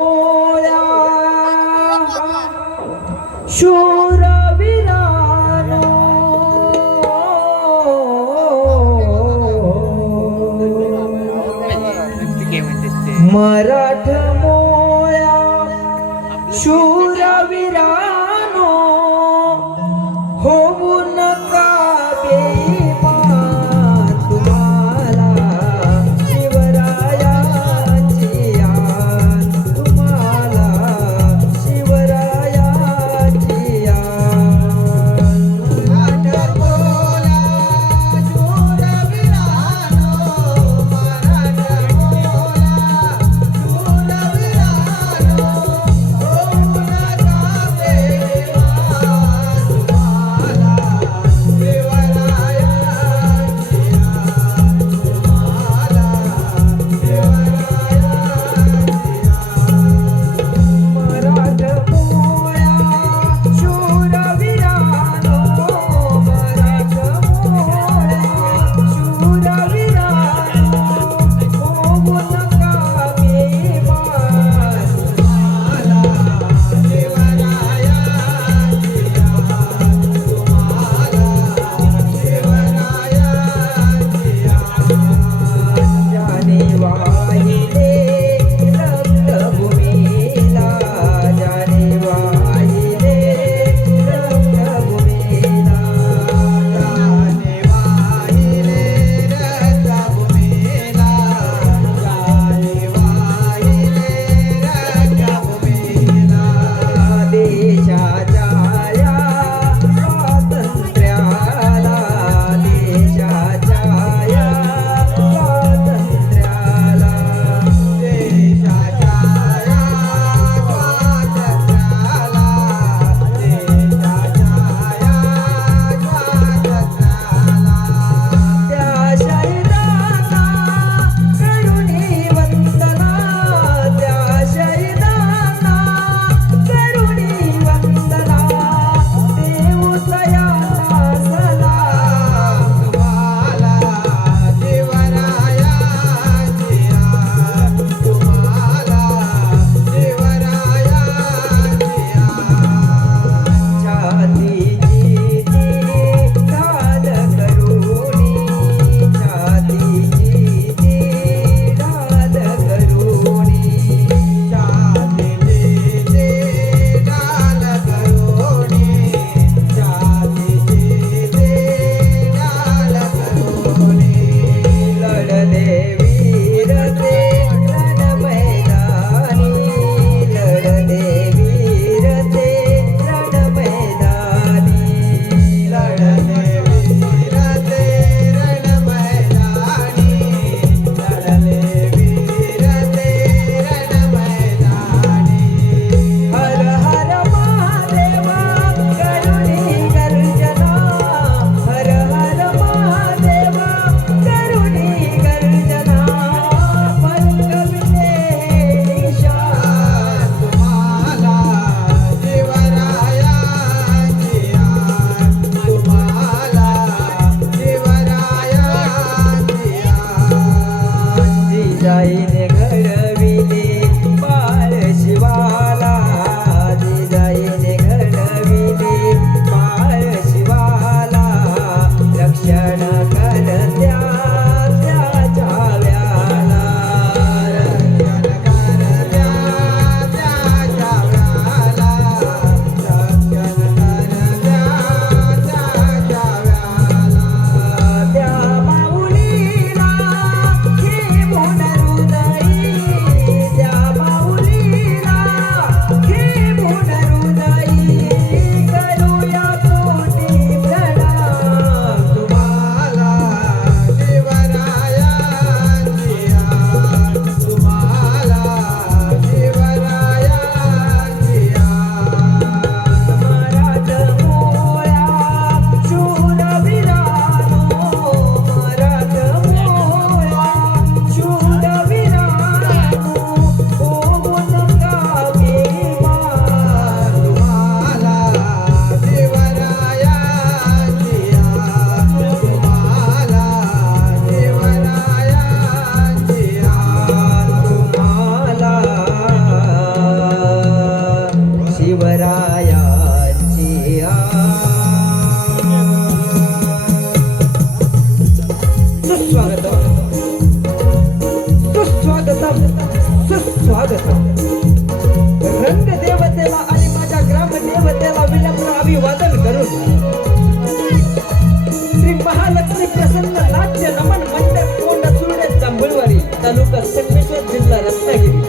ओळ्या शूरवीरानो मराठ मोळ्या शूरवीरानो होऊ नका बेईमान तुम्हाला शिवरायाची आण तुम्हाला शिवरायाची आण मराठ मोळ्या शूरवीरानो मराठ मोळ्या शूरवीरानो होऊ रंग देवतेला आणि माझ्या ग्राम देवतेला विनम्र अभिवादन करून श्री महालक्ष्मी प्रसन्न नाट्य नमन मंडप कोंड सुरडे जांभूळवाडी तालुका संगमेश्वर जिल्हा रत्नागिरी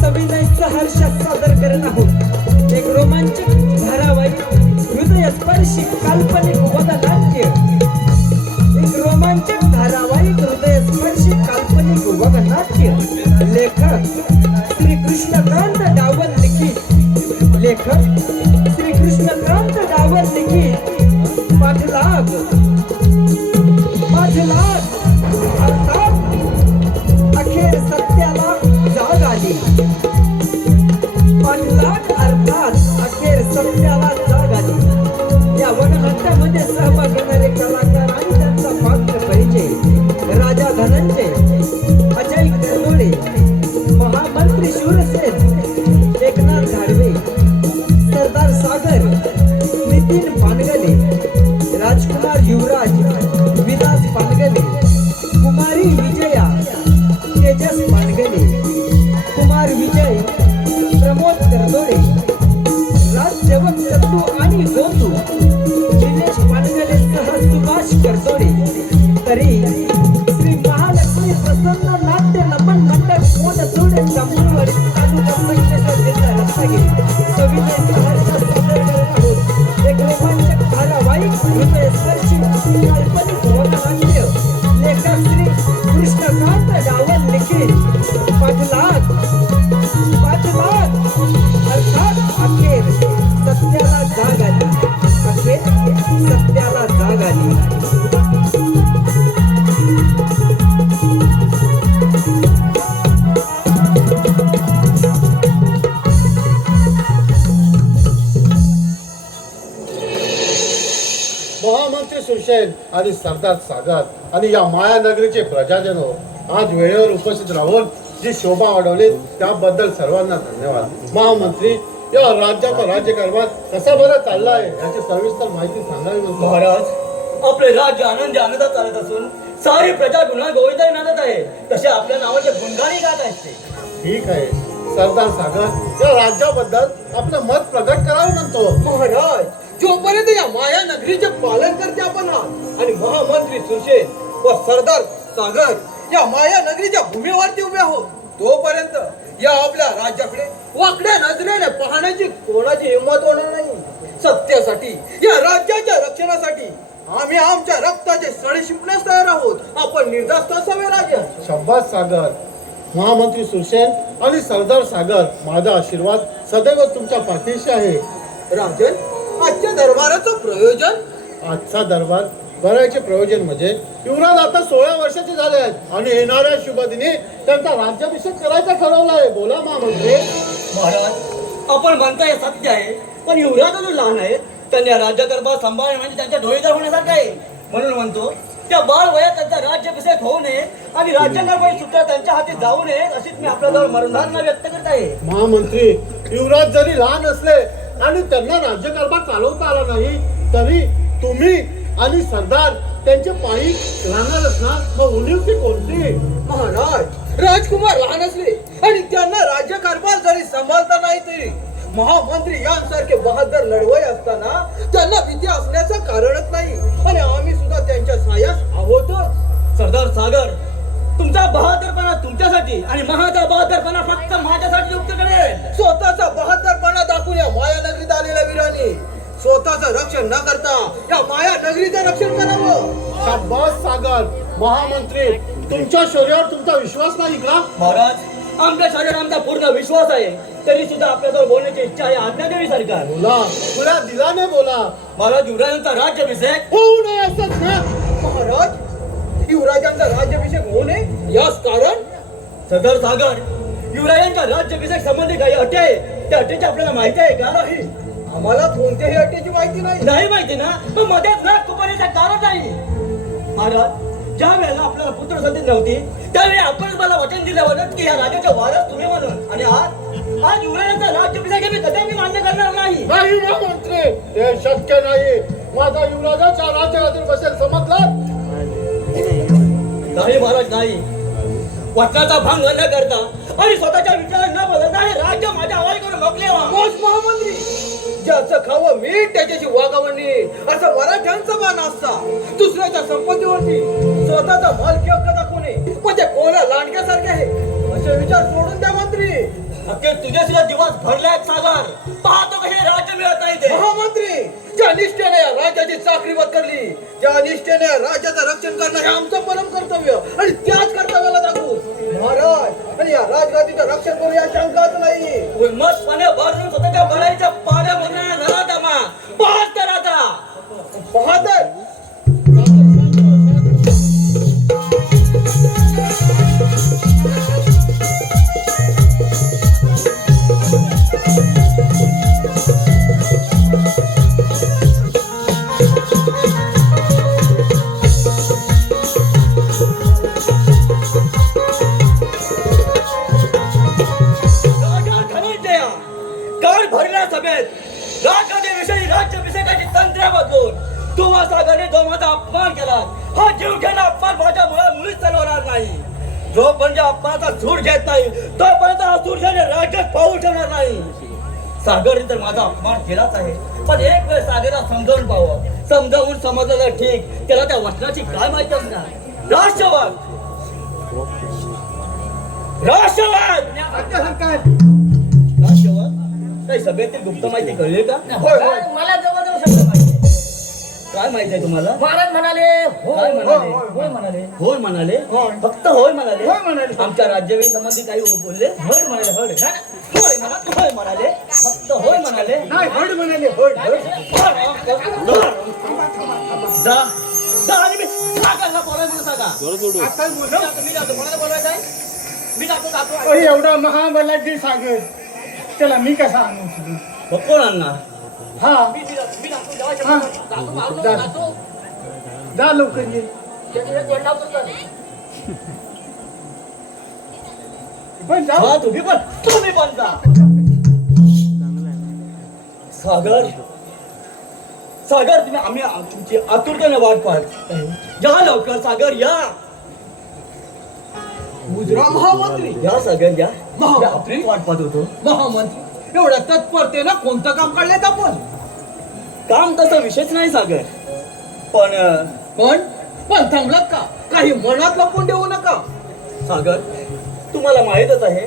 सविनय सहर्षात सादर करत आहोत एक रोमांचक धारावाहिक हृदयस्पर्शी काल्पनिक वगनाट्य एक रोमांचक धारावाहिक हृदयस्पर्शी काल्पनिक वगनाट्य लेखक श्री कृष्णकांत डावल लिखित लेखक श्री कृष्णकांत डावल लिखित पाठलाग अर्थात अखेर सत्याला जाग आली पाठलाग अर्थात अखेर सत्याला जाग आली या वनहट्टामध्ये सहभाग घेणारे कलाकार आणि त्यांचा पात्र परिचय राजा धनंजय अजय करदोडे महामंत्री शूरसेन एकनाथ झाडवे सरदार सागर नितीन पानगले राजकुमार युवराज विलास पानगले कुमारी विजया तेजस पानगले कुमार विजय प्रमोद करदोडे राजसेवक चंदू आणि गोंदू दिनेश पानगले सह सुभाष करदोडे तरी श्री महालक्ष्मी प्रसन्न नाट्य नमन मंडप कोण सोडे जांभूळवाडी तालुका संगमेश्वर जिल्हा रत्नागिरी सविनय सहर्षात सादर करत आहोत एक रोमांचक धारावाहिक हृदयस्पर्शी काल्पनिक वगनाट्य लेखक श्री कृष्णकांत डावल लिखित पाठलाग अर्थात अखेर सत्याला जाग आली महामंत्री सुशेन आणि सरदार सागर आणि या मायानगरीचे प्रजाजनो आज वेळेवर उपस्थित राहून जी शोभा वाढवली त्याबद्दल सर्वांना धन्यवाद. महामंत्री, या राज्याचा राज्यकारभार कसा बरं चालला आहे याची सविस्तर माहिती सांगावी म्हणतो. महाराज, आपले राज्य आनंदात चालत असून सारी प्रजा गुन्हा गोविंदाने नांदत आहे. तसे आपल्या नावाचे गुणगानही गात आहेत ते. ठीक आहे सरदार सागर, या राज्याबद्दल आपलं मत प्रकट करावं म्हणतो. महाराज, जोपर्यंत या माया नगरीचे पालन करते आपण आहात आणि महामंत्री सुशेन व सरदार सागर या माया नगरीच्या भूमीवरती उभे आहोत तोपर्यंत या आपल्या राज्याकडे वाकड्या नजरेने पाहण्याची कोणाची हिंमत होणार नाही. सत्यासाठी, या राज्याच्या रक्षणासाठी आम्ही आमच्या रक्ताचे सडे शिंपण्यास तयार आहोत. आपण निर्धास्त असावे राजा. शाबास सागर. महामंत्री सुशेन आणि सरदार सागर, माझा आशीर्वाद सदैव तुमच्या पाठीशी आहे. राजन, आजच्या दरबाराचं प्रयोजन? आजचा दरबार भरायचे प्रयोजन म्हणजे युवराज आता 16 वर्षाचे झाले आहेत आणि येणाऱ्या शुभदिनी त्यांचा राज्याभिषेक करायचा ठरवला आहे. बोला महामंत्री. महाराज, आपण म्हणताय सत्य आहे, पण युवराज अजून लहान आहेत. त्यांनी राज्यकारभार सांभाळणे म्हणजे त्यांच्या डोळीदार होण्यासारखं आहे. म्हणून म्हणतो त्या बाळ वयात त्यांचा राज्याभिषेक होऊ नये आणि राज्यकारभारी सुद्धा त्यांच्या हाती जाऊ नये अशीच मी आपल्याजवळ मरणधारणा व्यक्त करत आहे. महामंत्री, युवराज जरी लहान असले आणि त्यांना राज्यकारभार चालवता आला नाही तरी तुम्ही आणि सरदार त्यांचे पायी राहणारच ना. मग उणीवची कोणती? महाराज, राजकुमार लहान असले आणि त्यांना राज्यकारभार जरी सांभाळता नाही तरी महामंत्री यांसारखे बहादर लढवई असताना त्यांना भीती असण्याचं कारणच नाही आणि आम्ही सुद्धा त्यांच्या सायास आहोतच. सरदार सागर, तुमचा बहादरपणा तुमच्यासाठी आणि माझा बहादरपणा फक्त माझ्यासाठी युक्त करेल. स्वतःचा बहादरपणा दाखवून या माया नगरीत आलेल्या वीरांनी स्वतःचं रक्षण न करता या माया नगरीचं रक्षण करावं. शाबास सागर. महामंत्री, तुमच्या शौर्यावर तुमचा विश्वास नाही का? महाराज, आमच्या शरीरावर आमचा पूर्ण विश्वास आहे. तरी सुद्धा आपल्याजवळ बोलण्याची इच्छा आहे. आज्ञा द्यावी सरकार. बोला, पुऱ्या दिलाने बोला. महाराज, युवराजांचा राज्याभिषेक होऊ नये असंच ना. महाराज, युवराजांचा राज्याभिषेक होऊ नये यास कारण? सरदार सागर, युवराजांच्या राज्याभिषेक संबंधी काही अटी आहे. त्या अटीची आपल्याला माहिती आहे का? नाही. आम्हाला कोणत्याही अटीची माहिती नाही. नाही माहिती ना, मग मध्येच राजकुमारीचं कारण नाही. महाराज, ज्या वेळेला आपल्याला पुत्र संधी नव्हती त्यावेळी आपण मला वचन दिलं होतं की या राज्याचे वारस तुम्ही म्हणून. आणि आज युवराजांचा राज्याभिषेक मी कदापि मान्य करणार नाही. नाही महामंत्री, ते शक्य नाही. माझा युवराजाच्या राज्यातील बसेल समजला? नाही महाराज, नाही. वचनाचा भंग न करता आणि स्वतःच्या विचार न बदलता हे राज्य माझ्या हवाली करून मोकले व्हा. मोज महामंत्री, ज्याचं खावं मीठ त्याच्याशी वागावं नीट असं मराठ्यांचा मान असता. दुसऱ्याच्या संपत्तीवरती स्वतःचा मालकी हक्क दाखवणे म्हणजे कोणा लांडग्यासारखे आहे असे विचार सोडून द्या मंत्री. अखेर तुझे सुद्धा दिवस भरलेत सागर. पाहतो कसे राज्य मिळत नाही ते. महामंत्री, ज्या निष्ठेने या राज्याची चाकरी करली, ज्या निष्ठेने या राज्याचं रक्षण करणं हे आमचं परम कर्तव्य आणि त्याच कर्तव्याला दाखवू महाराज आणि या राजगादीचं रक्षण करू या शंकाच नाही. उन्मतपणे भरून स्वतःच्या बळाईच्या पाण्यामध्ये नराधमा पाहत तर आता. बहादर राजा धनंजया, काल भरल्या सभेत राज्याविषयी राज्याभिषेकाची तंत्रे बदलून तुम्हा सागरने जो माझा अपमान केला हा जीव घेणा अपमान माझ्या मुळीच चालवणार नाही. जोपर्यंत अपमानाचा सूर घेत नाही तोपर्यंत हा सूर्याने राज्यात पाऊल ठेवणार नाही. सागरने तर माझा अपमान केलाच आहे, पण एक वेळ सागरला समजावून पाहावं. समजावून समजलं तर ठीक, त्याला त्या वचनाची काय माहिती असणार. राष्ट्रवाद राष्ट्रवाद राष्ट्रवाद काही सभेतील गुप्त माहिती कळली का? मला जवळजवळ सगळं माहिती आहे. काय माहिती आहे तुम्हाला? महाराज म्हणाले काय म्हणाले? होय म्हणाले. होय म्हणाले. फक्त होय म्हणाले. होय म्हणाले. आमच्या राज्याविषयी संबंधी काही बोलले? होय म्हणाले. होय होय म्हणा, होय म्हणाले. फक्त होय म्हणाले. नाही होय म्हणाले. होय जा जा आणि मी सागरला बोलायला म्हणून सांगा. आता बोललो. मी जातो. कोणाला बोलायचं आहे? मी जातो. एवढा महाबलाची सागर त्याला मी कसा आणू शकू? मग कोण आणणार? हा मी जातो. जेवायच्या हा. जातो. जा. जातो. जा लवकर ये. पण जा. हा, तुम्ही पण जा. सागर सागर आम्ही तुमची आतुरतेने वाट पाहत आहे. या लवकर सागर या. गुजरा महामंत्री, या सागर या. महामंत्री. आपली वाट पाहत होतो. महामंत्री एवढ्या तत्परतेनं कोणतं काम काढलेत आपण? काम तसं विशेष नाही सागर, पण पण पण थांबलात का? काही मनात लपून देऊ नका. सागर तुम्हाला माहीतच आहे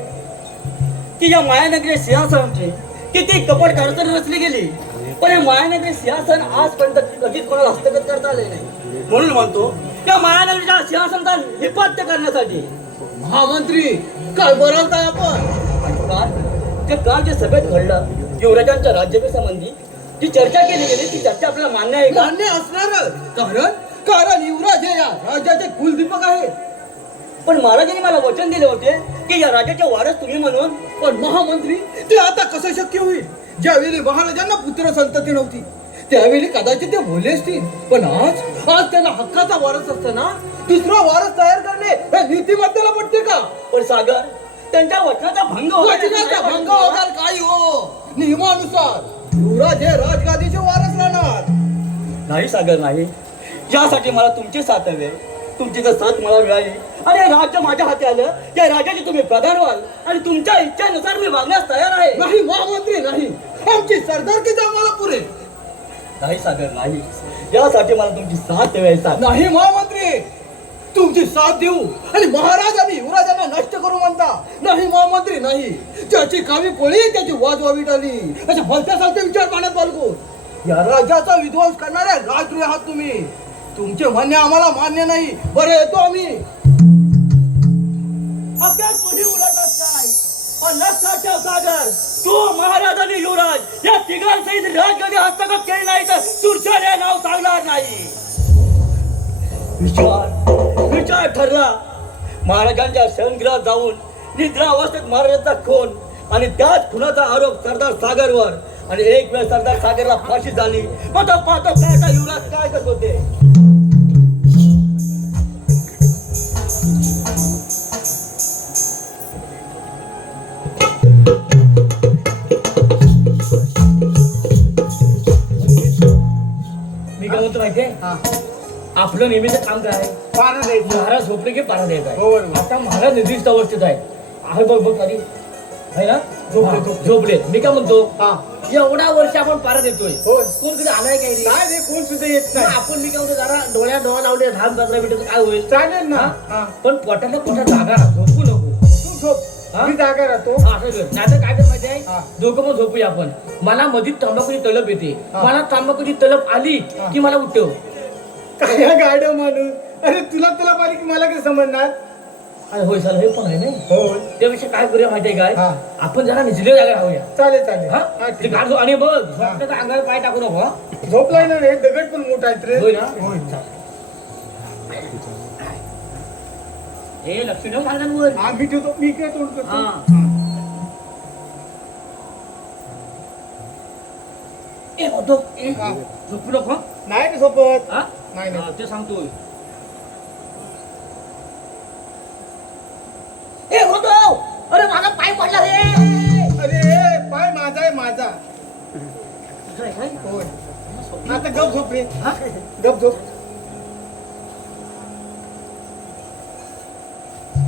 की या मायानगरी सिंहासनाची किती कपट कारस्थाने रचली गेली, पण हे मायानगरी सिंहासन आजपर्यंत कधीच कोणाला हस्तगत करता आले नाही. म्हणून म्हणतो या मायानगरीच्या सिंहासनाचा निपात्य करण्यासाठी महामंत्री काय बोलताय आपण? काल जे सभेत घडलं युवराजांच्या राज्याभिषेकासंबंधी जी चर्चा केली गेली ती चर्चा आपल्याला मान्य आहे का? मान्य असणार कारण युवराज हे या राज्याचे कुलदीपक आहेत. पण महाराजांनी मला वचन दिले होते की या राज्याचे वारस तुम्ही म्हणून. पण महामंत्री ते आता कसं शक्य होईल? ज्यावेळी महाराजांना पुत्र संतती नव्हती त्यावेळी कदाचित ते बोलले असतील, पण आज त्यांना हक्काचा वारस असताना दुसरा वारस तयार करणे हे नीतिमत्तेला पटते का? पण सागर त्यांच्या वचनाचा भंग वचनाचा भंग होणार काही हो. नियमानुसार युवराज हे राजगादीचे वारस राहणार. नाही सागर नाही. यासाठी मला तुमची साथ हवी. तुमची जर साथ मला मिळाली आणि हे राज्य माझ्या हाती आलं, या राज्याचे तुम्ही प्रधान व्हाल आणि तुमच्या इच्छेनुसार मी वागण्यास तयार आहे. नाही महामंत्री नाही, आमची सरदारकीच आम्हाला पुरेल. नाही सागर नाही. यासाठी मला तुमची साथ द्यायचा. नाही महामंत्री, तुमची साथ देऊ आणि महाराज आणि युवराजांना नष्ट करू म्हणता? नाही महामंत्री नाही. ज्याची कावी कोळी त्याची वाजवावी टाली अशा भलत्या सारखे विचार पाण्यात बाळगून या राज्याचा विध्वंस करणारे राजद्रोही आहात तुम्ही. तुमचे म्हणणे आम्हाला मान्य नाही. बरं येतो आम्ही. अखेर तुझी उलटच काय? पण लक्षात ठेव सागर, तू महाराज आणि युवराज या तिघांसहित राजगादी हस्तगत केली नाही तर सुरक्षाने नाव सांगणार नाही. विचार ठरला. महाराजांच्या शयनगृहात जाऊन निद्रा अवस्थेत महाराजांचा खून आणि त्याच खुनाचा आरोप सरदार सागरवर आणि एक वेळ सरदार सागरला फाशी झाली. मग तो पाहतो काय युवराज काय करत होते. मी काय म्हणतो माहितीये? आपलं नेहमीचं काम काय आहे? पारा द्यायचं. महाराज झोपले की पारा द्यायचा हो, आहे. बरोबर. आता महाराज निद्रिस्त अवस्थेत आहे. आहे बघ बघ खाली आहे ना, झोपले. मी काय म्हणतो, हा एवढा वर्ष आपण पारा देतोय, होय. कोण कधी आलाय काय रे? नाही रे, कोण सुद्धा येत मग नाही. आपण मी काय म्हणतो, जरा डोळा लावले लहान 15 मिनिटाचं काय होईल? चालेल ना. हा? हा. पण पोटाला कुठं जागा राहा, झोपू नको. तू झोप. हा? मी जागा राहतो. हा, असं कर. नाहीतर काय तर माहिती हा. आहे, दोघं पण झोपूया आपण. मला मधीच तंबाखूची तलप येते. हा. मला तंबाखूची तलप आली हा. की मला उठव. काय गाड माणूस. अरे तुला पाहिजे की मला काय समजणार. अरे होय सर, हे पण आहे नाही. हो त्यापेक्षा काय करूया माहिती आहे काय, हा. आपण जरा निजल्या जागा राहूया. चालेल चालेल. हा? हा, ते ठीक आहे. गाड झो- आणि बघ झोपण्याचा अंगावर पाय टाकू नको. हा? झोपलाय ना रे, दगड पण मोठा आहेत रे. होय ना? होय. हे लक्ष ठेव सांगांवर. हा, मी ठेवतो. मी काय तोंड करतो. हा. ए होतो हा. झोपू नको. नाही रे झोपत. हा? नाही नाही. हा, ते सांगतोय. ए होतो, अरे माझा पाय पडला रे. अरे पाय माझा आहे माझा. तुझं आहे काय? होय. आता गप झोप रे. हा? गप झोप.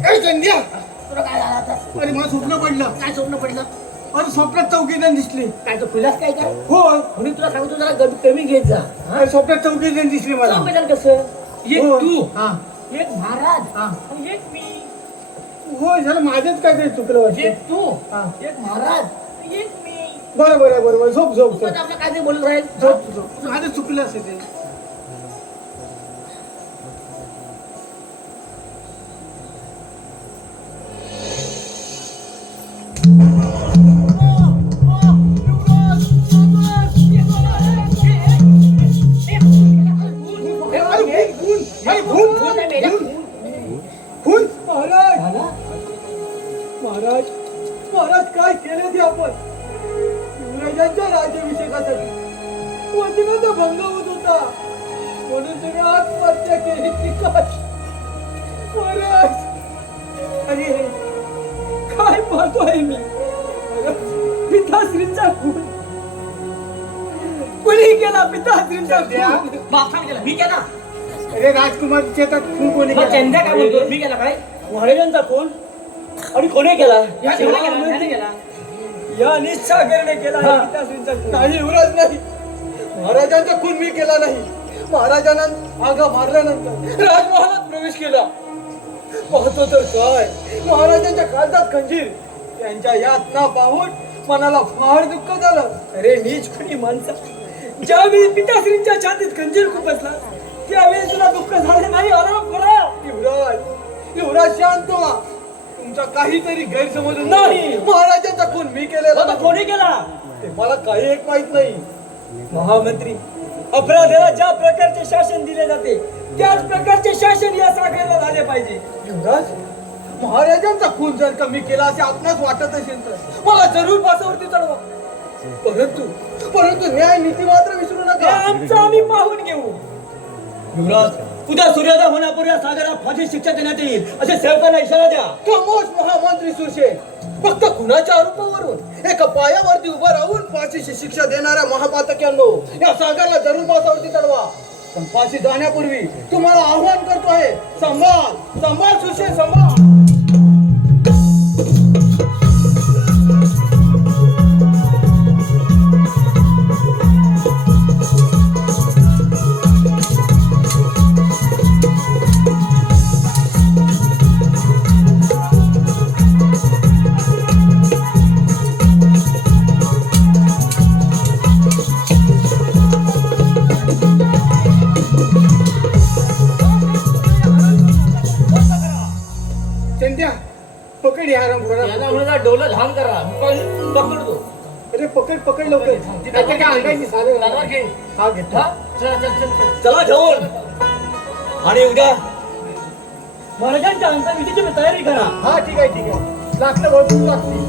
ए संध्या. तुला काय झालं आता? अरे मला स्वप्न पडलं. काय स्वप्न पडलं? अरे स्वप्नात चौकीजण दिसली. काय तो पिलास काय काय? होय. म्हणून तुला सांगतो जरा कमी घेत जा. हा? अरे स्वप्नात चौकीजण दिसली मला. संमेलन कसं? एक होय. तू, हा. एक महाराज हा. आणि एक मी. होय झालं, माझंच काय काही चुकलं वाटतं. एक तू, हा. एक महाराज आणि एक मी. बरोबर आहे बरोबर. झोप झोप झोप. पण आपलं काय ते बोलत राहील. झोप झोप. माझं चुकलं असेल ते. अरे भून, अरे भून, भून, भून. महाराज महाराज महाराज काय केलं ते आपण युवराजांच्या राज्याभिषेकासाठी वचनाचा भंग होत होता म्हणून तुम्ही आत्महत्या केली ती काय महाराज. अरे काय पाहतोय मी. पिताश्रींचा खून कोणी केला. पिताश्रींचा खून. बापाने केला, मी केला. अरे राजकुमार शेतात खून कोणी मग चंद्या काय म्हणतो, मी केला काय? महाराजांचा कोण आणि कोणी केला? शिवाने केला, त्याने केला. या निस्सागरने केला हा. आहे पिताश्रींचा खून. नाही युवराज नाही, महाराजांचा खून मी केला नाही. महाराजांना आगा मारल्यानंतर राजमहालात प्रवेश केला. पाहतो तर काय, महाराजांच्या काळजात खंजीर. त्यांच्या यातना पाहून मनाला फार दुःख झालं. अरे नीच खुनी माणसा, ज्यावेळी पिताश्रींच्या छातीत खंजीर खुपसला त्यावेळी तुला दुःख झाले नाही. आराम करा युवराज. युवराज शांत व्हा. तुमचा काहीतरी गैरसमज नाही. महाराजांचा खून मी केलेला आता कोणी केला? ते मला काही एक माहित नाही. महामंत्री, अपराधाला ज्या प्रकारचे शासन दिले जाते त्याच प्रकारचे शासन या सागराला झाले पाहिजे. युवराज, महाराजांचा खून जर कमी केला असे आपणास वाटत असेल तर मला जरूर फासावरती चढवा. परंतु न्याय नीती मात्र विसरू नका. आमचं आम्ही पाहून घेऊ. युवराज, उद्या सूर्योदय होण्यापूर्वी या सागराला फाशी शिक्षा देण्यात येईल असे सेवकांना इशारा द्या. खामोश महामंत्री सुशेन. फक्त खुनाच्या आरोपावरून एका पायावरती उभा राहून फाशीची शिक्षा देणाऱ्या महापातक्यांनो या सागरला जरूर फासावरती चढवा. पण फाशी जाण्यापूर्वी तुम्हाला आव्हान करतो आहे, सांभाळ सांभाळ सुशेन सांभाळ. चंद्या पकड या आराम करा. याला म्हणून डोलं लहान करा, पकडतो. अरे पकड पकड लवकर. त्याच्या काय अंगाची सारं. तलवार घे. हा घेतो. हा? चला, चल, चल, चल. चला घेऊन. आणि उद्या महाराजांच्या अंत्यविधीची तयारी करा. हा ठीक आहे ठीक आहे. लागतं भरपूर लागते.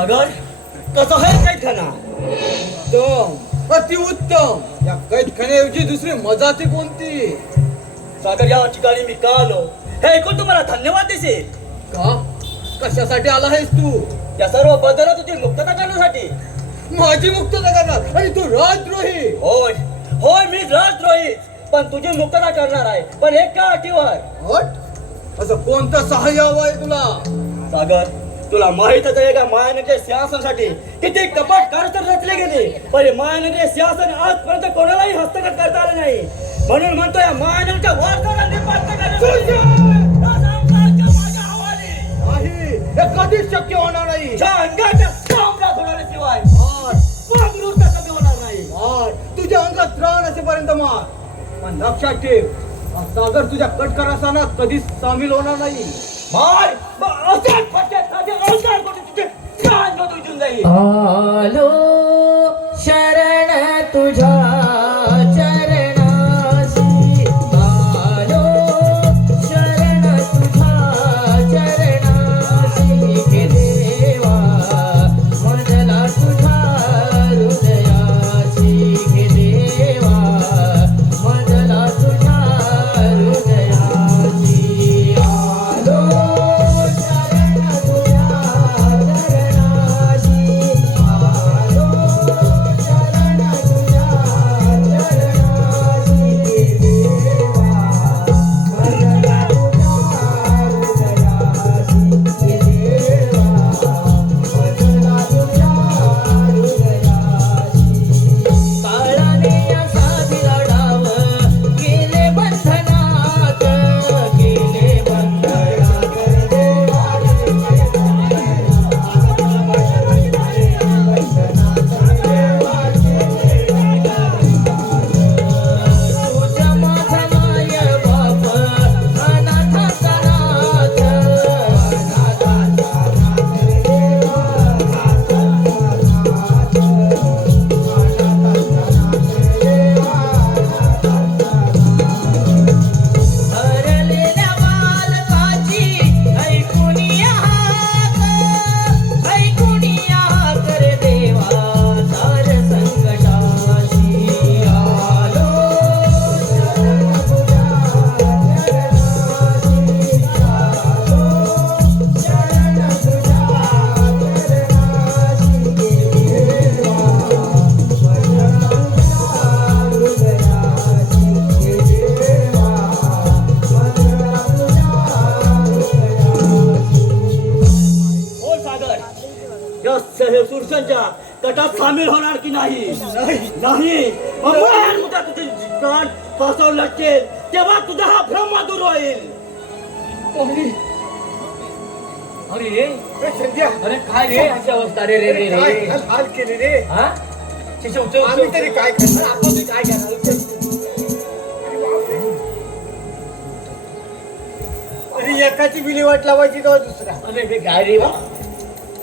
सागर कसं आहे काही खाना उत्तम अतिउत्तम. या कैदखान्याऐवजी दुसरी मजाती कोणती? सागर या ठिकाणी मी का आलो हे ऐकून तुम्हाला धन्यवाद दिसेल. का? कशासाठी आला आहेस तू? या सर्व बदल तुझी मुक्तता करण्यासाठी. माझी मुक्तता करणार आणि तू राजद्रोही. होय होय मी राजद्रोही पण तुझी मुक्तता करणार आहे पण एका अटीवर. हट. असं कोणतं सहाय्य हवं आहे तुला? सागर तुला माहीतच आहे का मायानगरी सिंहासनासाठी किती कपट कारस्थान रचले गेले पण हे मायानगरी सिंहासन आजपर्यंत कोणालाही हस्तगत करता आले नाही. म्हणून म्हणतो या मायानगरच्या वारसाला निपात करण्यासाठी या साम्राज्य माझ्या हवाली. नाही, हे कधीच शक्य होणार नाही. ज्या अंगाच्या साम्राज्य होण्याशिवाय मार, मागणूक कमी होणार नाही. मार. तुझ्या अंगात त्राण असेपर्यंत मार. पण लक्षात ठेव, हा सागर तुझ्या कटकरासाना कधीच सामील होणार नाही. मार अचान फटक्यात खाली अवतार करून तुझे प्राण घेऊन जाईल. आलो शरण तुझ्या चरणाशी, आलो शरण तुझ्या चरणाशी, हे देवा मजला तुझ्या हृदयाची, हे देवा मजला तुझ्या हृदयाची. आलो शरण तुझ्या चरणाशी, आलो शरण तुझ्या चरणाशी, हे देवा मजला तुझ्या हृदयाची, हे देवा मजला तुझ्या हृदयाची. काळाने या साधीला डाव गेले बंधनात, गेले बंधनात देवा तुझ्या माझा माय बाप अनाथाचा नाथ, अनाथाचा नाथ देवा, हरलेल्या बालकाची ऐकून हाक, ऐकून हाक रे देवा सार संकटाशी. आलो शरण तुझ्या चरणाशी, आलो शरण तुझ्या चरणाशी, हे देवा मजला तुझ्या हृदयाची, हे देवा मजला तुझ्या हृदयाची. हो सागर या सुरशांच्या कटात सामील होणार की नाही? नाही मग मुद्दा तुझे प्राण फसवून लागतील तेव्हा तुझा हा भ्रम दूर होईल. अरे ए, संध्या, अरे काय रे अशी अवस्था रे रे रे काय रे हाल केले रे. हा शिष्य उचल आम्ही तरी काय करणार? आपण तरी काय करणार? अरे एकाची विल्हेवाट लावायची तेव्हा दुसरा. अरे हे काय रे बा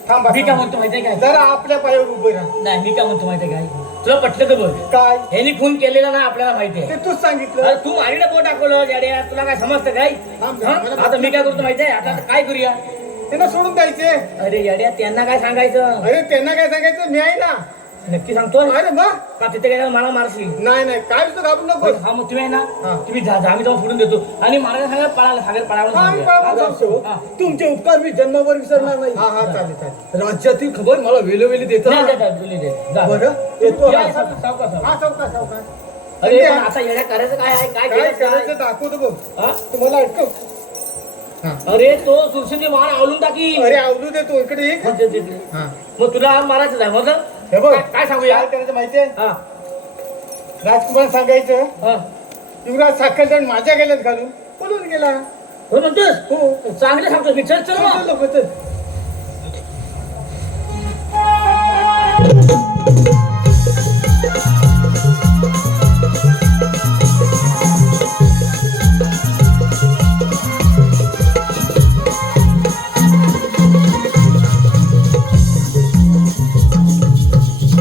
थांबा, मी काय म्हणतो माहितीये काय जरा आपल्या पायावर उभं राहा. नाही मी काय म्हणतो माहितीये काय तुला पटलं का बघ काय ह्यानी खून केलेला ना आपल्याला माहितीये ते तूच सांगितलं. अरे तू मारीला पोट टाकवलं जाड्या तुला काय समजतं काय थांब, हा? मला आता मी काय करतो माहितीये आता काय करूया त्यांना सोडून द्यायचे. अरे येड्या त्यांना काय सांगायचं अरे त्यांना काय सांगायचं? मी आहे ना. नक्की सांगतोय अरे मग का तिथे काय मला मारशील नाही नाही काय तू घाबरू नको. हा मग तुम्ही आहे ना हा. तुम्ही जा जा, आम्ही जाऊन सोडून देतो आणि मारायला सांगा पळायला सागर पळायला आम्ही सांगूया. पळायला जाऊ. हा. तुमचे उपकार मी जन्मावर विसरणार नाही. हा हा चालेल चालेल. राज्यातील खबर मला वेळोवेळी देता. नाही, नाही, नाही, बोलू दे. जा. बरं येतो. या, हा, सावकाश, सावकाश. हा चौका चौका. अरे पण आता येड्या करायचं काय आहे काय काय केलं काय? करायचं दाखवतो बघ. हा? तुम्हाला अटकव. हा. अरे तो सुरसेने मार आवलून टाकी अरे आवलू देतो इकडे ये. हा. मग तुला मारायचं आहे मग हे बघ काय सांगूया काय करायचं माहितीये? हा राजकुमार सांगायचं हा युवराज साखरजण माझ्या गेल्यात घालून पळून गेला. हो म्हणतोस हो चांगलं सांगतो मी चल चल मग. चल लोकं, चल.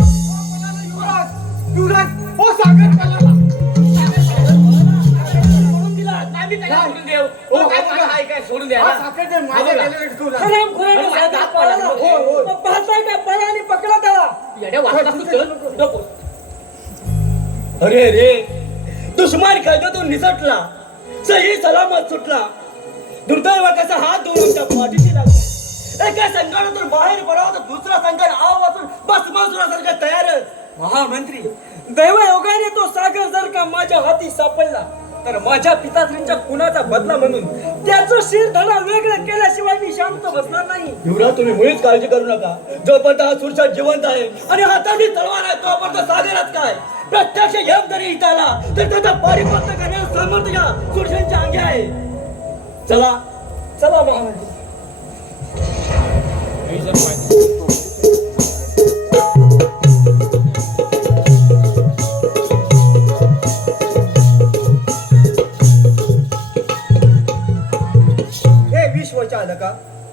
युवराज युवराज हो सागर पळाला. सोडून दिला नाही मी त्याला सोडून देऊ हो, हो काय हो, काय काय सोडून द्या हा ना. साखरजण माझ्या गेल्यात घालून. खरं खरं अरे, साधा दात पळाला. पळाला. हो, हो. मग पाहताय का नको. अरे रे, दुश्मन खळग्यातून निसटला, सही सलामत सुटला. दुर्दैवाचा हात धरून आमच्या पाठीशी लागला. एका संकटातून बाहेर पडावं तर दुसरा संकट आव वाचून भस्मासुरासारखं तयारच. महामंत्री, दैवयोगाने तो सागर जर का माझ्या हाती सापडला तर माझ्या पिताश्रींच्या खुनाचा बदला म्हणून त्याचं शिर धडा वेगळं केल्याशिवाय मी शांत बसणार नाही. युवराज, तुम्ही मुळीच काळजी करू नका. जोपर्यंत हा सुरसा जिवंत आहे आणि हाताची तलवार आहे तोपर्यंत सागरात काय. प्रत्यक्ष यम जरी इथं आला तर त्याचा पारिपत्य करण्याचं सामर्थ्य या सुरसेनच्या अंगी आहे. चला चला महामंत्री. हे विश्वचालका,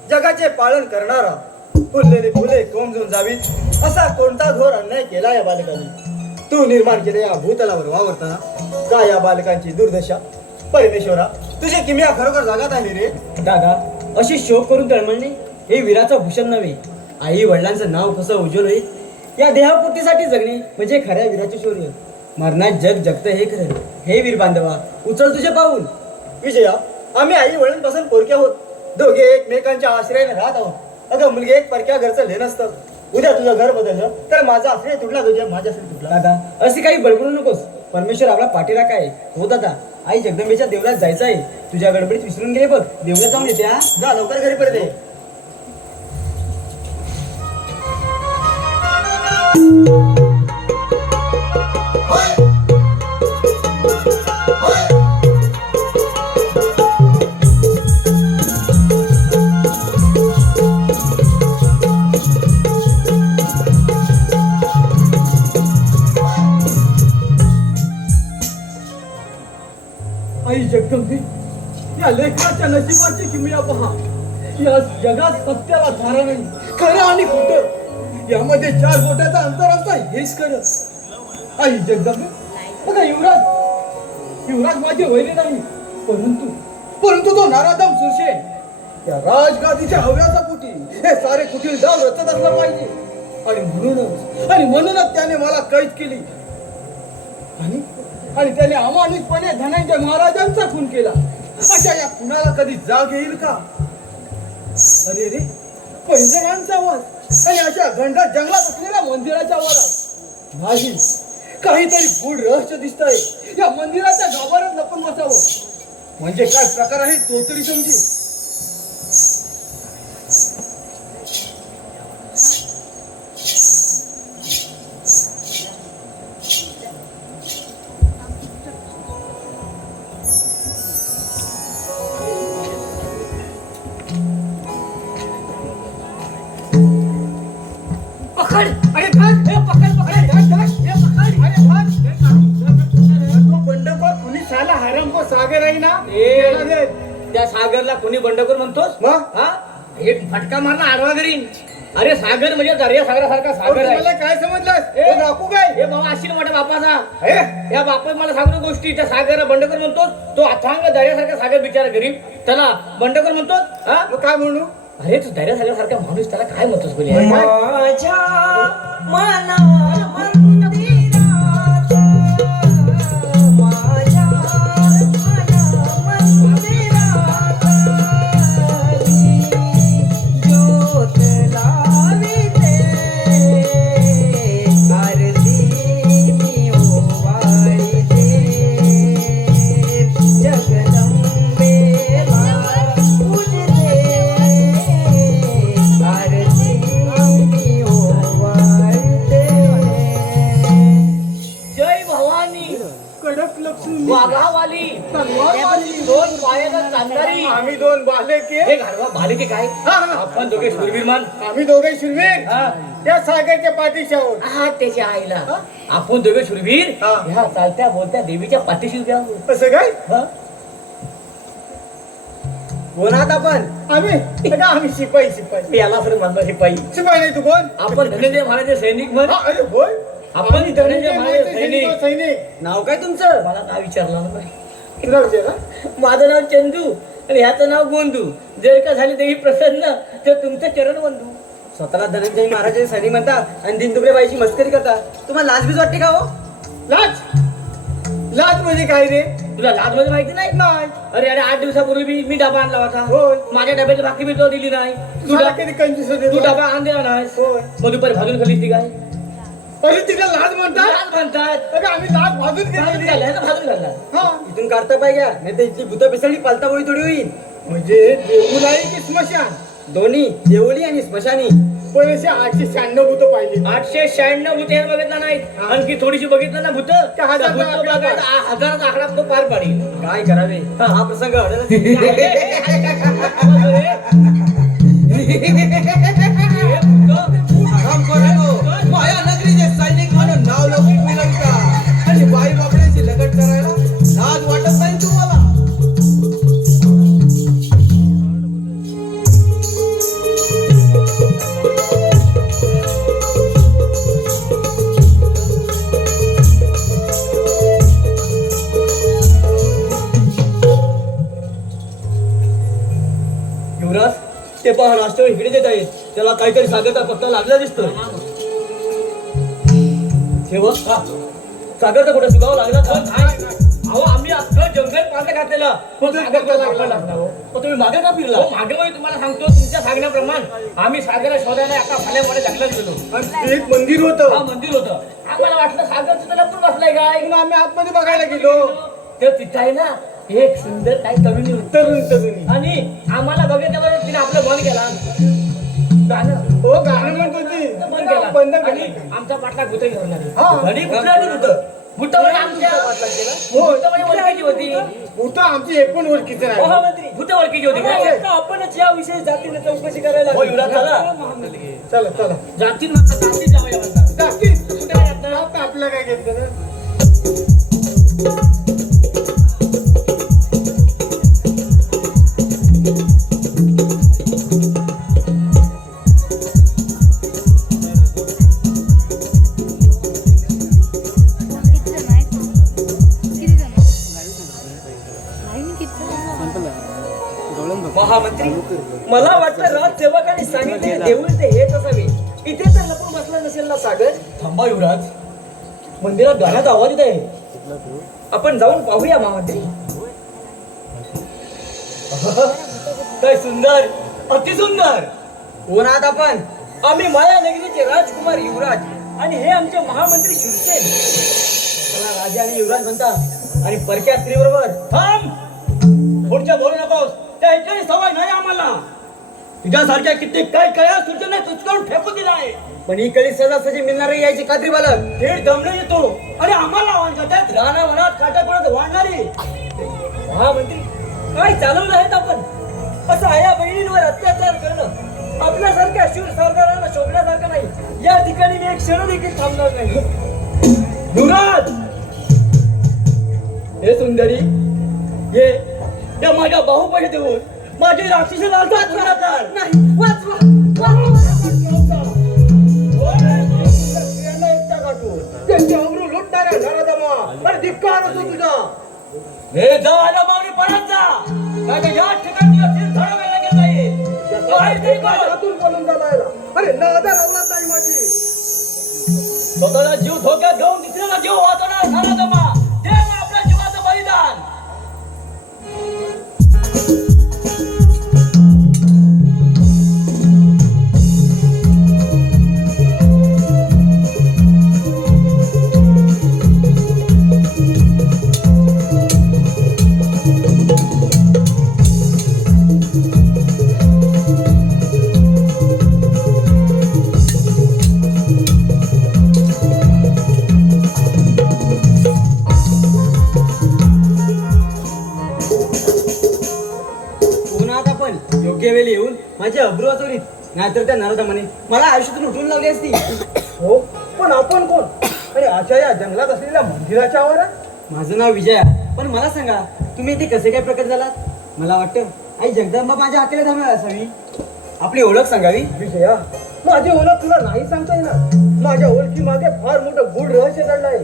जगाचे पालन करणारा, फुललेली फुले कोंबजून जावीत असा कोणता घोर अन्याय केला या बालकांनी. तू निर्माण केले या भूतलावर वावरताना का या बालकांची दुर्दशा. परमेश्वरा, तुझी किमया खरोखर जगात आली रे. दादा, अशी शोक करून तळमळणे हे वीराचं भूषण नव्हे. आई वडिलांचं नाव कसं उज्ज्वल होईल. या देहापूर्तीसाठी जगणे म्हणजे खऱ्या वीराचे शौर्य. मरणात जग जगतं हे खरं. हे वीर बांधवा, उचल तुझे पाऊल. विजया, आम्ही आई वडिलांपासून पोरके आहोत. दोघे एकमेकांच्या आश्रयाने राहत आहोत. अगं मुलगी, एक परक्या घरचं लेण असतं. उद्या तुझं घर बदललं तर माझा आश्रय तुटला, तुझ्या माझा आश्रय तुटला. दादा, असे काही बडबडू नकोस. परमेश्वर आपला पाठीराखा आहे. हो दादा, आई जगदंबेच्या देवळात जायचं आहे. तुझ्या गडबडीत विसरून गेले बघ. देवळात जाऊन येते. हा, जा लवकर घरी परत ये. आई जगदंबे, या लेखनाच्या नशिबाची किमया पहा. या जगात सत्याला धारा नाही. खरं आणि खोटं यामध्ये 4 बोटाचा अंतर असतं. हेच खरं. आई जगदंबे, बघा, युवराज माझे वैरी नाही, परंतु तो नारादम सुरसेन या राजगादीच्या हव्याचा पोटी हे सारे कुटील डाव रचत असला पाहिजे. आणि म्हणूनच त्याने मला कैद केली आणि त्याने अमानुषपणे धनंजय महाराजांचा खून केला. अशा या खुनाला कधी जाग येईल का. अरे रे, पैंजणांचा आवाज आणि अशा घंटात जंगलात असलेल्या मंदिराच्या आवाजात नाही. काहीतरी गूढ रहस्य दिसतंय. या मंदिराच्या गाभाऱ्यात लपून बसावं म्हणजे काय प्रकार आहे तो तरी समजेल. त्या सागरला कोणी बंडखोर म्हणतोस. एक फटका मारला आडवा घरीन. अरे सागर म्हणजे दर्या सागरासारखा सागर आहे. मला काय समजलं बापू काय. हे बाबा असेल मोठ्या बापाचा. या बापा मला सांगू गोष्टी. त्या सागरला बंडखोर म्हणतोस. तो अथांग दर्यासारखा सागर बिचारा गरीब त्याला बंडखोर म्हणतोस. हा, मग काय म्हणू. अरे तू दर्या सागरासारखा माणूस त्याला काय म्हणतोस बोल. माझ्या मना वाघावाली दोन पायाला चांदारी. आम्ही 2 बालेके. हे घाडवा बालेके काय. आपण दोघे शूरवीरमान. आम्ही दोघे शूरवीर त्या सागरच्या पाठीशी आहोत. हा, त्याच्या आईला आपण दोघे शूरवीर ह्या चालत्या बोलत्या देवीच्या पाठीशी उभे आहोत. असं काय. कोणात आपण. आम्ही शिपाई. याला सर म्हणतो शिपाई. नाही तू कोण. आपण धनंजय महाराज सैनिक म्हण. अरे होय, आपण धनंजय महाराज सैनिक. नाव काय तुमचं. मला काय विचारलं नाही. माझं नाव चंदू आणि ह्याचं नाव गोंदू. जर का झाली देवी प्रसन्न तर तुमचं चरण बंधू. स्वतःला धनंजय महाराजांची सैनिक म्हणतात आणि दिनदुबळे बाईची मस्करी करतात. तुम्हाला लाज बीज वाटते का हो? लाज म्हणजे काय रे? तुला लाज मध्ये माहिती नाही? नाही. अरे अरे 8 दिवसापूर्वी मी डबा आणला होता. होय. माझ्या डब्याची भाकरी बी तो दिली नाही. तू कधी कंजूस होते तू डबा आण दिला नाही. होय. मग दुपारी भाजून खाल्ली ती काय? अरे तिला लाज म्हणतात? लाज म्हणतात. अगं आम्ही लाज भाजून भाजून घेतली. खाल्लाय ना, भाजून खाल्ला. हा इथून काढता पाहिजे नाही तर इथली भूत पिसळी पालता बोळी थोडी होईल. म्हणजे देऊळ आहे की स्मशान? दोन्ही देवळी आणि स्मशानी. पण असे 896 भूत पाहिजे. 896 भूत हे बघितलं नाही. आणखी थोडीशी बघितलं ना भूत त्या हजारचा आकडा काय? हजाराचा आकडा तो पार पाडी. काय करावे हा प्रसंग माया नगरीचे सैनिक म्हणून नाव लौकिक मिळेल का? आणि बाई बापड्याची लगट करायला लाज वाटत नाही तुम्हाला? युवराज ते पहा राष्ट्रवादी इकडे देत आहेत. त्याला काहीतरी सागरचा पत्ता लागला दिसतोय. ठेव सागरचा कुठे सुगाव लागला का? अहो आम्ही अख्खं जंगल पालतं घातलेलं पण सागरचा लागला. मग तुम्ही मागे का फिरला? मागे वळी तुम्हाला सांगतो तुमच्या सांगण्याप्रमाणे आम्ही सागरला शोधायला एका फाल्यामध्ये जंगलात गेलो. आणि एक मंदिर होतं. हा मंदिर होतं. आम्हाला वाटलं सागर तिथं लपून बसलाय काय. मग आम्ही आतमध्ये बघायला गेलो. तर तिथं आहे ना एक सुंदर काही तरुणी होती. तरुणी आणि आम्हाला बघितल्यावर तिने आपलं मन केला गाणं हो गाणं म्हणत होती. मन केला बंद आणि केली. आमचा पाटला भूत घेऊन आले. हा. आणि कुठलं आलं भूत? भूत म्हणजे आमच्या हो. भूत म्हणजे ओळखीची होती. भूत आमची एक पण ओळखीचं नाही. महामंत्री भूत ओळखीची होती काय? आता आपणच या विषयी जातीने चौकशी करायला हो युवराज चला. चला चला जाती म्हणतात जाती जाऊया म्हणतात. जास्ती कुठे आहे आपलं? आता आपलं काय घेतलं ना? महामंत्री मला वाटतं राजसेवकांनी सांगितले देऊळ ते हेच असावे. इथे तर लपून बसला नसेल ना सागर? थांबा युवराज, मंदिरात गाण्याचा आवाज येत आहे. आपण जाऊन पाहूया महामंत्री. काय सुंदर, अति सुंदर. कोण आहात आपण? आम्ही माया नगरीचे राजकुमार युवराज आणि हे आमचे महामंत्री शूरसेन. मला राजा आणि युवराज म्हणतात आणि परक्या स्त्री बरोबर. थांब, पुढच्या बोलू नकोस. त्या इकडे सवय नाही आम्हाला. तुझ्यासारख्या कित्येक काही कळ्या सूचना तुचकावून फेकून दिला आहे. पण ही कधी सहजासहजी मिळणार यायची खात्री बालक. थेट दमणे येतो आणि आम्हाला वांजतात राणा वनात काटापणात वाढणारी. महामंत्री काय चालवलं आहेत आपण? असं आया बहिणींवर अत्याचार करणं आपल्यासारख्या शूर सरदारांना शोभण्यासारखं नाही. या ठिकाणी मी एक क्षण देखील थांबणार नाही. युवराज, हे सुंदरी, ये या माझ्या बाहुपाशी देऊन माझी राक्षसी लालसा पूर्ण कर. नाही वाचवा. त्यांची अमरू लुटणाऱ्या नराधमा अरे धिक्कार होतो तुझा. हे जा आल्या मागणी परत जा. नाही तर या ठिकाणी धडावायला गेलं नाही. काहीतरी कर. हातून बोलून जायला. अरे नादा लावलाच नाही माझी. स्वतःला जीव धोक्यात घेऊन दुसऱ्याला जीव वाचवणार नराधमा. दे मग आपल्या जीवाचं बलिदान. योग्य वेळी येऊन माझी अब्रू वाचवलीत. नाहीतर त्या नराधमाने मला आयुष्यातून उठून लावली असती. हो पण आपण कोण? अरे अशा या जंगलात असलेल्या मंदिराच्या आवारात. माझं नाव विजया. पण मला सांगा तुम्ही इथे कसे काय प्रकट झालात? मला वाटतं आई जगदंबा माझ्या हाकेला थांबायला असावी. आपली ओळख सांगावी. विजया, माझी ओळख तुला नाही सांगता येणार. माझ्या ओळखी मागे फार मोठं गूढ रहस्य दडलं आहे.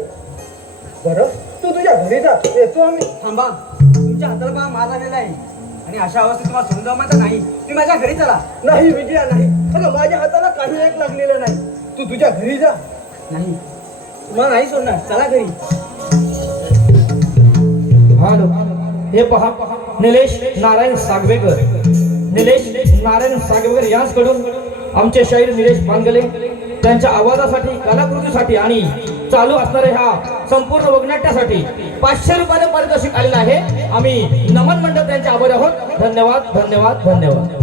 बरं तू तुझ्या घरी जा, येतो आम्ही. थांबा, तुमच्या हाताला पहा मार आलेला आहे आणि अशा अवस्थेत तुम्हाला समजावं म्हणता नाही, तुम्ही माझ्या घरी चला. नाही विजया नाही. अगं माझ्या हाताला काही एक लागलेलं नाही. तू तुझ्या घरी जा. नाही, तुम्हाला नाही सोडणार, चला घरी. हॅलो, हे पहा, निलेश नारायण सागवेकर. निलेश नारायण सागवेकर यांच्याकडून आमचे शाहीर निलेश पानगले त्यांच्या आवाजासाठी, कलाकृतीसाठी आणि चालू असणाऱ्या ह्या संपूर्ण वगनाट्यासाठी 500 रुपयाने पारितोषिक आलेलं आहे. आम्ही नमन मंडळ त्यांचे आभारी आहोत. धन्यवाद, धन्यवाद, धन्यवाद.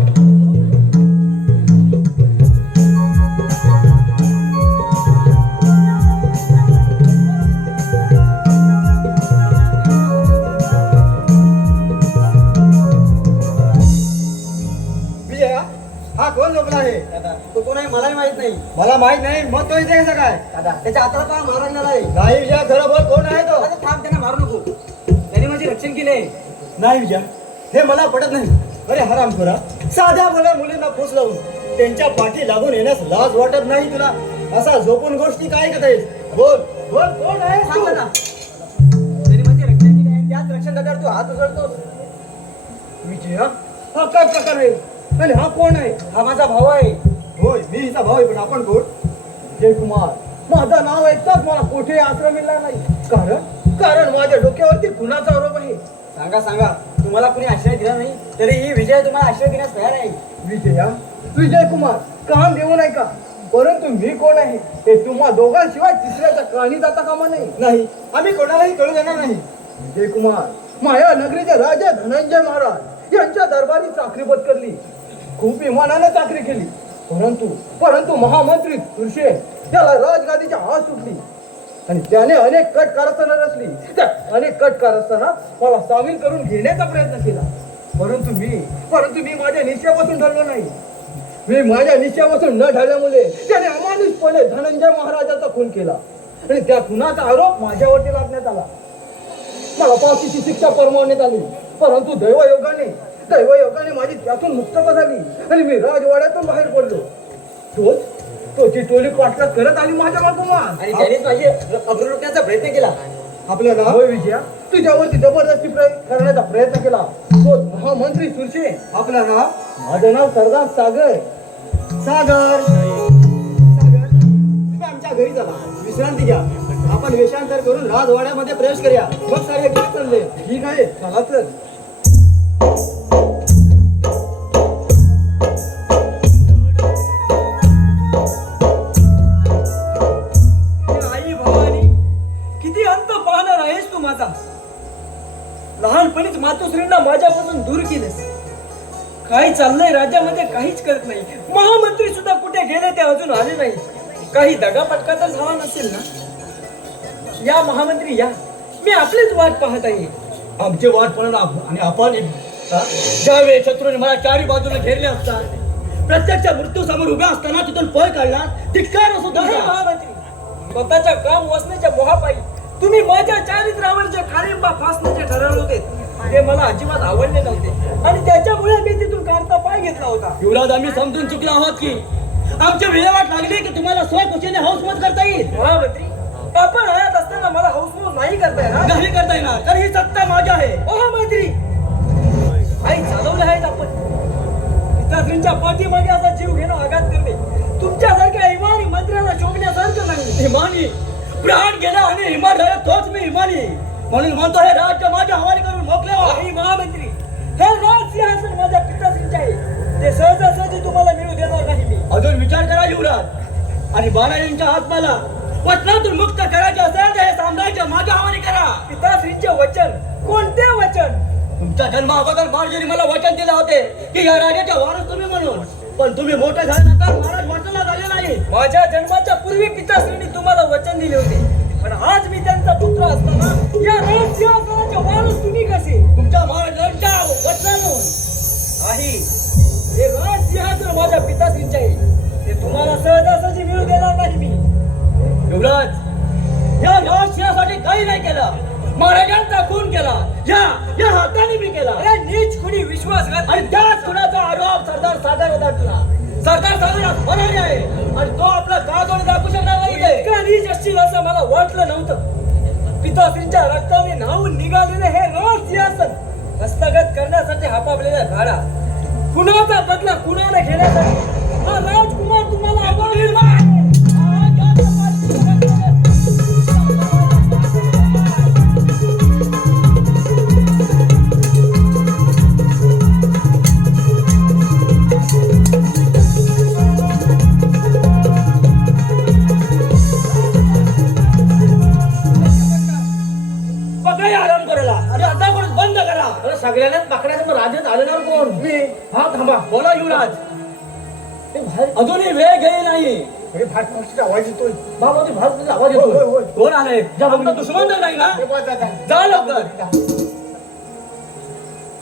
विजया, हा कोण झोपला आहे? तो कोण आहे मलाही माहित नाही. मला माहित नाही, मग तो इथे कसं काय? दादा, त्याच्या हाताला पहा मारण्याला आहे. नाही विजया, खरं बोल, कोण आहे तो? दादा, थांब, त्यांना मारू नको. त्यांनी माझे रक्षण केले. नाही विजया, हे मला पटत नाही. अरे हरामखोरा, साध्या बोल्या मुलींना फूस लावून त्यांच्या पाठी लागून येण्यास लाज वाटत नाही तुला? असा झोपून गोष्टी काय करतायस? बोल बोल, कोण आहे सांग तू? दादा. त्यांनी माझे रक्षण केले आहे, त्याच रक्षण दादावर तू हात उचलतोस. विजया, हा काय प्रकार आहे? आणि हा कोण आहे? हा माझा भाऊ आहे. होय, मी हिचा भाऊ आहे, पण आपण कोण? जयकुमार, माझं नाव ऐकताच मला कुठे आश्रय मिळणार नाही. कारण माझ्या डोक्यावरती गुन्हाचा आरोप आहे. सांगा सांगा, तुम्हाला कुणी आश्रय दिला नाही तरी ही विजय तुम्हाला आश्रय देण्यास तयार आहे. विजया, विजयकुमार काम देऊ नाही का? परंतु मी कोण आहे हे तुम्हा दोघांशिवाय तिसऱ्याच्या कानी जाता कामा नाही. नाही, आम्ही कोणालाही कळू देणार नाही. विजयकुमार, माया नगरीचे राजा धनंजय महाराज यांच्या दरबारी चाकरी पत्करली. खूप इमानाने चाकरी केली. परंतु महामंत्री सुरसेन त्याला राजगादीच्या हात सुटली आणि त्याने अनेक कट कारस्थानं रचली. त्या अनेक कट कारस्थानात मला सामील करून घेण्याचा प्रयत्न केला. परंतु मी माझ्या निश्चयापासून ढळलो नाही. मी माझ्या निश्चयापासून न ढळल्यामुळे त्याने अमानुषपणे धनंजय महाराजाचा खून केला आणि त्या खुनाचा आरोप माझ्यावरती लादण्यात आला. मला फाशीची शिक्षा फरमावण्यात आली. परंतु दैवयोगाने माझी त्यातून मुक्तता झाली आणि मी राजवाड्यातून बाहेर पडलो. तोची टोली पाठलाग करत आली माझ्या मागोमाग आणि त्यानेच माझी अब्रू लुटण्याचा प्रयत्न केला. आपलं नाव? होय विजया, तुझ्यावरती जबरदस्ती करण्याचा प्रयत्न केला तो महामंत्री सुरसेन. आपलं नाव? माझं नाव सरदार सागर. सागर, तुम्ही आमच्या घरी चला, विश्रांती घ्या. आपण वेषांतर करून राजवाड्यामध्ये प्रवेश करूया. मग सारे काय चालले? ठीक आहे, चला तर. आई भवानी, किती अंत पाहणार आहेस तू माझा? लहानपणीच मातोश्रींना माझ्यापासून दूर केलेस. काय चाललंय राज्यामध्ये काहीच करत नाही. महामंत्री सुद्धा कुठे गेले ते अजून आले नाही. काही दगापटका तर झाला नसेल ना? या महामंत्री या, मी आपलीच वाट पाहत आहे. आमचे वाट पाहणार आणि आपण ज्यावेळी शत्रूने मला चारी बाजूने घेरले असतात, प्रत्यक्ष मृत्यू समोर उभ्या असताना तिथून पळ काढला, धिक्कार असो तुमचा. महामंत्री, स्वतःच्या काम वसण्याच्या मोहापायी तुम्ही माझ्या चारित्र्यावर जे काळिंबा फासण्याचे ठरवले होते ते मला अजिबात आवडले नव्हते आणि त्याच्यामुळे मी तिथून काढता पाय घेतला होता. युवराज, आम्ही समजून चुकलो आहोत की आमची विल्हेवाट लागली की तुम्हाला स्वखुशीने हौसमत करता येईल. महामंत्री, आपण हयात असताना मला हौसमौस नाही करता येणार. नाही करता येणार, तर ही सत्ता माझी आहे. महामंत्री, आई चालवले आहेत आपण. पिताश्रींच्या पाठीमागे असा जीव घेणं आघात करणे तुमच्यासारख्या इमानी मंत्र्याला शोभण्यासारखं नाही. इमानी प्राण गेला आणि इमान राहिला तोच मी इमानी. म्हणून म्हणतो हे राज्य माझ्या हवाली करून मोकले व्हा. नाही महामंत्री, हे राज सिंहासन माझ्या पिताश्रींचे आहे. ते सहजासहजी तुम्हाला मिळू देणार नाही मी. अजून विचार करा युवराज, आणि बाळाजींच्या आत्माला वचनातून मुक्त करायचे असेल तर हे साम्राज्य माझ्या हवाली करा. पिताश्रींचे वचन? कोणते वचन? तुमच्या जन्मा अगोदर बाळाजींनी मला वचन दिले होते की या राजाच्या वारस तुम्ही म्हणून. पण तुम्ही मोठे झाल्यानंतर महाराज वचनाला झाले नाही. माझ्या जन्माच्या पूर्वी पिताश्रींनी तुम्हाला वचन दिले होते, पण आज मी त्यांचा पुत्र असताना या राज सिंहासनाचे वारस तुम्ही कसे? तुमच्या महाराजांच्या वचनानं नाही, हे राज सिंहासन माझ्या पिताश्रींचे आहे. ते तुम्हाला सहजासहजी मिळू देणार नाही मी. युवराज, या राजसिंहासाठी काही नाही केलं. महाराजांचा खून केला, या हाताने मी केला. अरे नीच कुणी विश्वासघात आणि त्याच खुनाचा आरोप सरदार सागर तुला. सरदार सागर फरारी आहे आणि तो आपला काळजोड दाखवू शकणार नाही. इतका नीच असतील असं मला वाटलं नव्हतं. पिताश्रींच्या रक्ताने न्हावून निघालेले हे राज सिंहासन हस्तगत करण्यासाठी हापावलेला गाडा कुणाचा बदला कुणाला घेण्यासाठी हा राजकुमार तुम्हाला आवडलेला आहे. पकडे आराम करायला आणि आता कोण बंद करा. अरे सगळ्यांनाच पकडायचं मग राज्यात आलं ना कोण मी हा थांबा बोला युवराज, ते बाहेर अजूनही वेळ गेली नाही. आवाज येतोय बाबा ते बाहेर आवाज येतो कोण आले? आपला दुश्मन तर नाही ना? जा लवकर.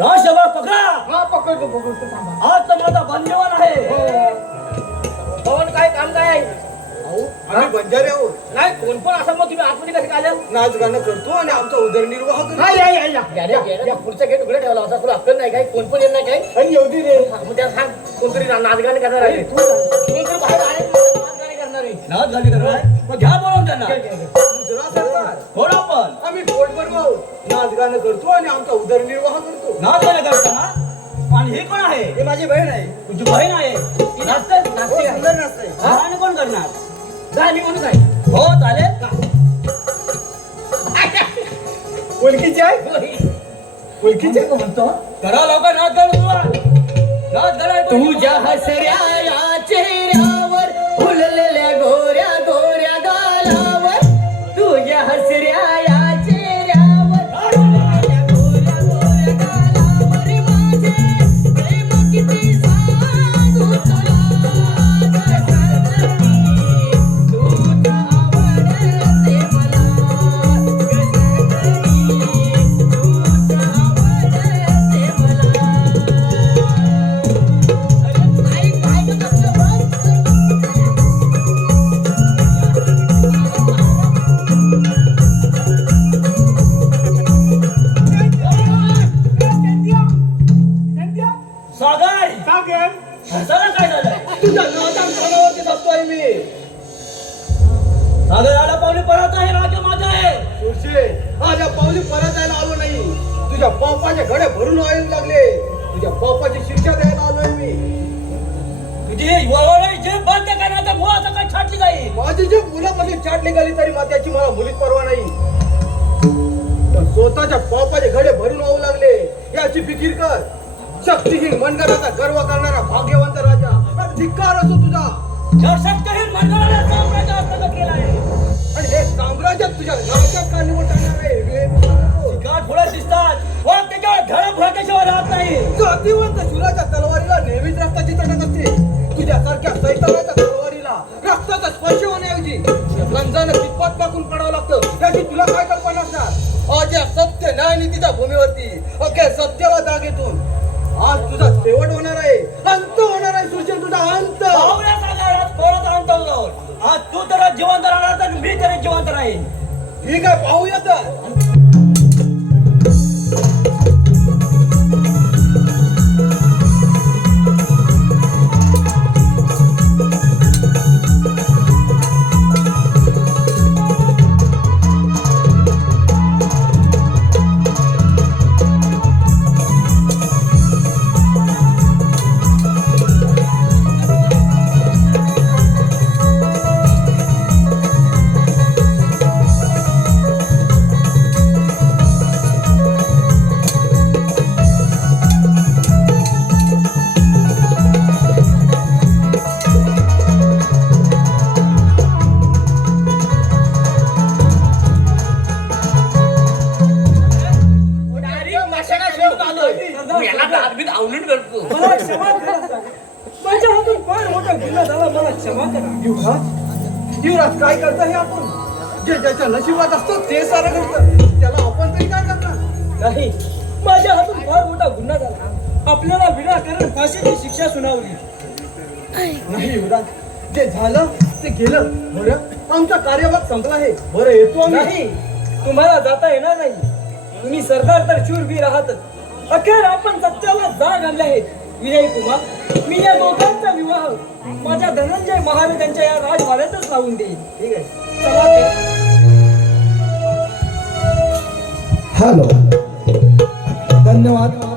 राजसभा पकडा. हा पकडतो थांबा. आज तर माझा बंदेवान आहे. पवन काय काम काय आम्ही बंजारे आहोत. नाही कोण पण असं मग तुम्ही आतमध्ये कसे आले नाच गाणं करतो आणि आमचा उदरनिर्वाह करतो. या पुढचा गेट उघडे ठेवला होता तुला अक्कल नाही काय कोण पण येत नाही काय आणि येऊ दे रे. मग त्या सांग कोणतरी नाचगाणी करणार आहे कोणतरी बाहेर आले नाचगाणी करणार आहे नाच झाली तर मग घ्या बोलवून त्यांना. गुजरात सरकार थोडा पण आम्ही पोटभर आहोत. नाच गाणं करतो आणि आमचा उदरनिर्वाह करतो. नाच झाले करताना. आणि हे कोण आहे? हे माझी बहीण आहे. तुझी बहीण आहे. ती नाचते हो, नाचते सुंदर नाचते. आणि कोण करणार? गाणी म्हणून आहे हो चालेल का? ओळखीची आहे. ओळखीची आहे. म्हणतो करा लवकर नाच गाणं सुरुवात. नाच गाणं ऐकून तुझ्या हसऱ्या या चेहऱ्यावर फुललेल्या गोऱ्या गोऱ्या गालावर तुझ्या हसऱ्या या चेहऱ्यावर फुललेल्या गोऱ्या गोऱ्या गालावर माझे प्रेम किती सांगू तुला गजनी तूच आवडते मला गजनी तूच आवडते मला सागर हसायला काय झालं? तुझ्या नादान कानावरती बसतोय मी. सागर आला पावली परत आहे. राज्य माझं आहे. सुरशे माझ्या पावली परत जायला आलो नाही. तुझ्या पापाचे घडे भरून व्हायला लागले. तुझ्या पापाची शिक्षा द्यायला आलोय मी. तुझी वळवळ जे बंद करण्याचा मुळाचा काय छाटली जाईल. माझी जी मुलापासून चाट निघाली तरी त्याची मला मुलीच परवा नाही. पण स्वतःच्या पापाचे घडे भरून वाहू लागले याची फिकीर कर. शक्तिहीन मनगटाचा गर्व करणारा भाग्यवंत राजा अरे धिक्कार असो तुझा. या शक्तीहीन मनगटाला साम्राज्य हस्तगत केलं आहे. आणि हे साम्राज्य तुझ्या नावाच्या कारणीवर टाकणार आहे. शिकार थोड्या दिसतात व त्याच्यावर धडक भरल्याशिवाय राहत नाही. जातीवंत शूराच्या तलवारीला नेहमीच रक्ताची तडक असते. तुझ्यासारख्या सैतानाच्या तलवारीला रक्ताचा स्पर्श होण्याऐवजी गंजानं कितपत टाकून पडावं लागतं याची तुला काय कल्पना असणार. आज या सत्य न्याय नीतीच्या भूमीवरती अखेर सत्याला जाग येतून आज तुझा शेवट होणार आहे. अंत होणार आहे सुशील तुझा अंत. पाहुण्या सागरात कोणाचा अंत होणार. आज तू तर जिवंत राहणार तर मी तरी जिवंत राहीन. ठीक आहे पाहूया तर. मला क्षमा करा. माझ्या हातून फार मोठा गुन्हा झाला. मला क्षमा करा. युवराज काय करता हे आपण. जे ज्याच्या नशिबात असतो ते सारं घडतं. त्याला आपण तरी काय करणार. नाही, माझ्या हातून फार मोठा गुन्हा झाला. आपल्याला विनाकारण फाशीची शिक्षा सुनावली. नाही युवराज जे झालं ते गेलं. बरं आमचा कार्यभाग संपला आहे. बरं येतो आम्ही. नाही, तुम्हाला जाता येणार नाही. तुम्ही सरदार तर शूरवीर आहातच. अखेर आपण सत्याला जाग आणले आहेत. विजय कुमार, मी या दोघांचा विवाह माझ्या धनंजय महाराजांच्या या राजवाड्यातच लावून देईन. ठीक आहे. चला ते. हॅलो धन्यवाद. धन्यवाद.